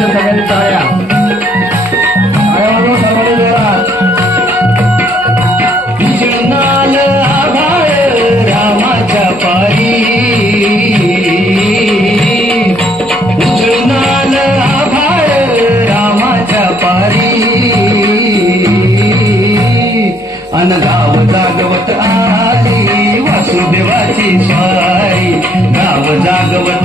सगळ्यांनी टाळ्या वाजवून सर्वांनी जोरात. उजळणाल आभाळ रामाच्या पारी, उजळणाल आभाळ रामाच्या पारी, अन गाव जागवत आली वासुदेवाची स्वारी, गाव जागवत